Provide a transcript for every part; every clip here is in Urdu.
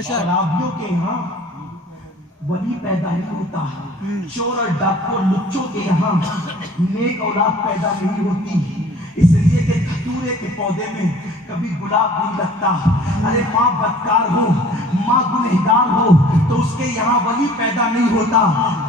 شرابیوں کے یہاں ولی پیدا نہیں ہوتا، چور اور ڈاکو لچوں کے یہاں نیک اولاد پیدا نہیں ہوتی، اس لیے کہ دھتورے کے پودے میں کبھی گلاب نہیں لگتا۔ ارے ماں بدکار ہو، ماں گنہگار ہو تو اس کے یہاں ولی پیدا نہیں ہوتا۔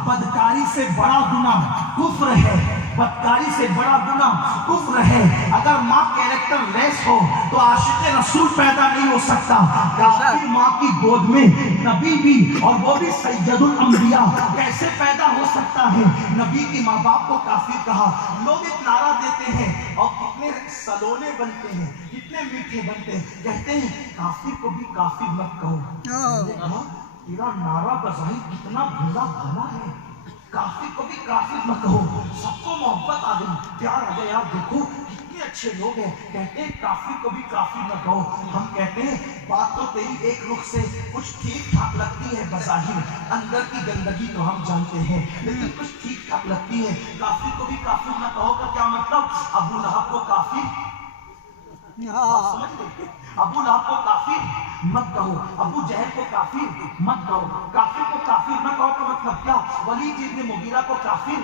بدکاری سے بڑا گناہ کفر ہے، بدکاری سے بڑا گناہ کفر ہے۔ اگر ماں کیریکٹر لیس ہو تو عاشق رسول پیدا نہیں ہو سکتا۔ کافر ماں کی گود میں نبی بھی، اور وہ بھی سید الانبیاء، کیسے پیدا ہو سکتا ہے؟ نبی کی ماں باپ کو کافر کہا۔ لوگ ایک نعرہ دیتے ہیں اور کتنے سلونے بنتے ہیں، کتنے میٹھے بنتے ہیں، کہتے ہیں کافر کو بھی کافر مت کہو۔ میں نے کہا تیرا نعرہ بظاہر کتنا بھولا بھالا ہے، کافر کو بھی کافر مت کہو۔ سب کو محبت آ گئی، پیار آ گیا، یار دیکھو کتنے اچھے لوگ ہیں، کہتے ہیں کافر کو بھی کافر مت کہو۔ ہم کہتے ہیں بات تو تیری ایک رخ سے کچھ ٹھیک ٹھاک لگتی ہے بظاہر، اندر کی گندگی تو ہم جانتے ہیں، لیکن کچھ ٹھیک ٹھاک لگتی ہے۔ کافر کو بھی کافر نہ کہو کا کیا مطلب؟ ابو لہب کو کافر ابو لہب کو کافر مت کہو، ابو جہل کو کافر مت کہو۔ کافر کو کافر نہ کہو کا مطلب کیا؟ ولید ابن مغیرہ کو کافر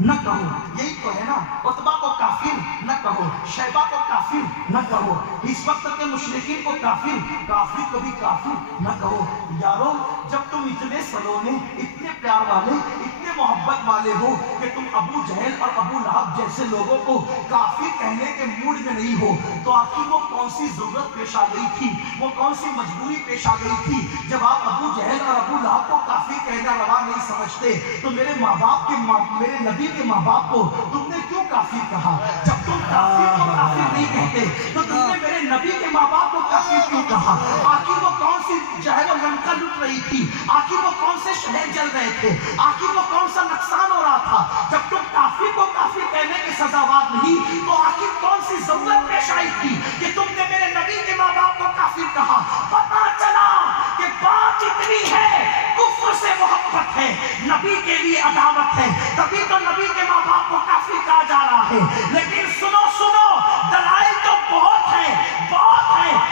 نہ کہو، یہی تو ہے نا۔ عتبہ کو کافر نہ کہو، شیبہ کو کافر نہ کہو، اس وقت کے مشرکین کو کافر کو بھی کافر نہ کہو۔ یارو جب تم اتنے سلونے، اتنے پیار والے، اتنے محبت والے ہو کہ تم ابو جہل اور ابو لہب جیسے لوگوں کو کافر کہنے کے موڈ میں نہیں ہو، تو آخر وہ کون سی ضرورت پیش آ گئی تھی، وہ کون سی مجبوری پیش آ گئی تھی جب آپ ابو جہل اور ابو لہب کو کافر کہنا روا نہیں سمجھتے تو میرے ماں باپ کے میرے نبی کے ماں باپ کو تم نے کیوں کافر کہا؟ جب تم کافر کو کافر نہیں کہتے تو تم نے میرے نبی کے ماں باپ کو کافر کیوں کہا؟ آخر وہ کون سی جہل و لنکا لٹ رہی تھی؟ آخر وہ کون سے شہر جل رہے تھے؟ آخر وہ کون سا نقصان ہو رہا تھا؟ جب تم کافر کو کافر کہنے کے سزاوار نہیں تو آخر کون سی ضرورت پیش آئی تھی کہ تم نے میرے نبی کے ماں باپ کو کافر کہا؟ پتا چلا کہ بات اتنی ہے، کفر سے محبت ہے، نبی کے لیے عداوت ہے، تبھی تو نبی کے ماں باپ کو کافر کہا جا رہا ہے۔ لیکن سنو دلائل تو بہت ہے،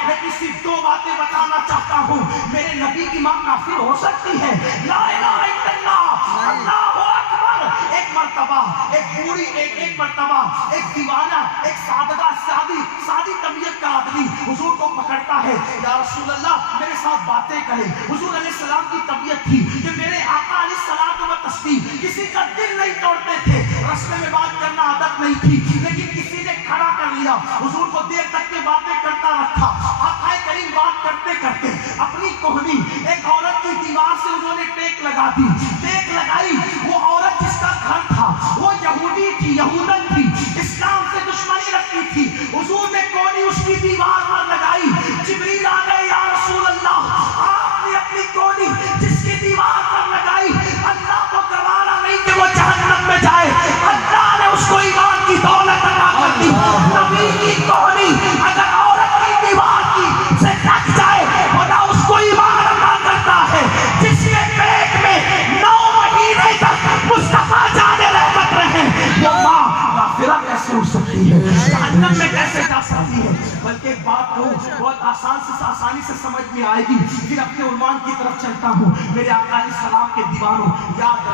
لیکن صرف دو باتیں بتانا چاہتا ہوں۔ میرے نبی کی ماں کافر ہو سکتی ہے؟ لا الہ الا اللہ، اللہ اکبر۔ ایک مرتبہ ایک بوڑھی ایک مرتبہ ایک دیوانہ، ایک سادی طبیعت کا آدمی حضور کو پکڑتا ہے، یا رسول اللہ میرے ساتھ باتیں کرے۔ حضور علیہ السلام کی طبیعت تھی کہ میرے آقا علیہ السلام و تسلیم کسی کا دل نہیں توڑتے تھے، رستے میں بات کرنا عادت نہیں تھی، لیکن کسی نے کھڑا کر لیا، حضور کو دیر تک کے باتیں کرتا رکھا۔ آقا کریم بات کرتے کرتے اپنی کوہنی ایک عورت کی دیوار سے انہوں نے ٹیک لگا دی، ٹیک لگائی۔ وہ عورت جس کا گھر تھا وہ یہودی تھی، یہودن تھی، اسلام سے دشمنی رکھتی تھی۔ حضور نے کونی اس کی دیوار پر لگائی، جبریل آ گئے، یا رسول اللہ آپ نے اپنی کونی جس کی دیوار پر لگائی، اللہ کو گوارا نہیں کہ وہ جہنم میں جائے، اللہ نے اس کو ایمان کی دولت عطا کر دی۔ نبی کی کونی اگر عورت کی دیوار کی سے ٹک جائے خدا اس کو ایمان عطا کرتا ہے۔ جس کے پیٹ میں 9 مہینے تک مصطفیٰ جانے رحمت رہے، وہ ماں کافرہ کیسے ہو سکتی ہے، جہنم میں کیسے جا سکتی ہے؟ بلکہ ایک بات کہوں بہت آسانی سے سمجھ میں آئے گی، پھر اپنے عنوان کی طرف چلتا ہوں۔ میرے آقا علیہ السلام کے دیوانوں یاد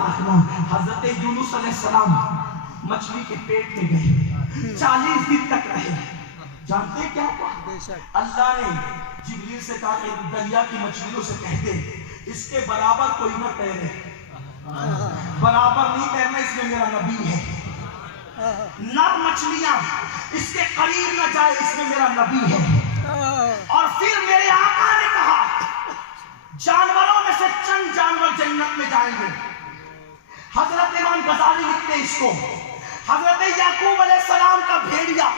رکھنا، حضرت یونس علیہ السلام مچھلی کے پیٹ میں گئے، 40 دن تک رہے۔ جانتے ہیں کیا ہوا؟ اللہ نے جبریل سے کہا کہ دریا کی مچھلیوں سے کہتے اس کے برابر کوئی نہ تیرے، برابر نہیں تیرنا، اس میں میرا نبی ہے۔ نر مچھلیاں اس کے قریب نہ جائے، اس میں میرا نبی ہے۔ اور پھر میرے آقا نے کہا جانوروں میں سے چند جانور جنت میں جائیں گے۔ حضرت امام غزالی لکھتے ہیں اس کو، حضرت یعقوب علیہ السلام کا بھیڑیا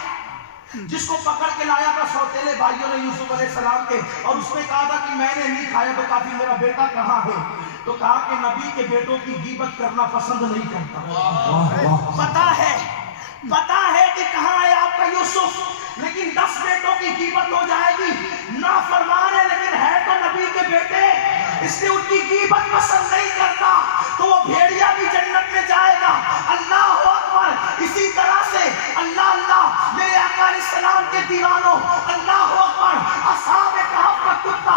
جس کو پکڑ کے لایا تھا سوتیلے بھائیوں نے یوسف علیہ السلام کے، اور اس نے کہا تھا کہ میں نے نہیں کھایا تو کافی میرا بیٹا کہاں ہے، تو کہا کہ نبی کے بیٹوں کی غیبت کرنا پسند نہیں کرتا۔ پتا ہے کہ کہاں ہے آپ کا یوسف، لیکن 10 بیٹوں کی غیبت ہو جائے گی، نافرمان ہے لیکن ہے تو نبی کے بیٹے، اس لیے ان کی غیبت پسند نہیں کرتا، تو وہ بھیڑیا بھی جنت میں جائے گا۔ اللہ اکبر۔ اسی طرح سے اللہ میرے آقا علیہ السلام کے دیوانوں، اللہ اکبر، اصحاب کہف کا کتا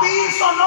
309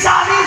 40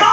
9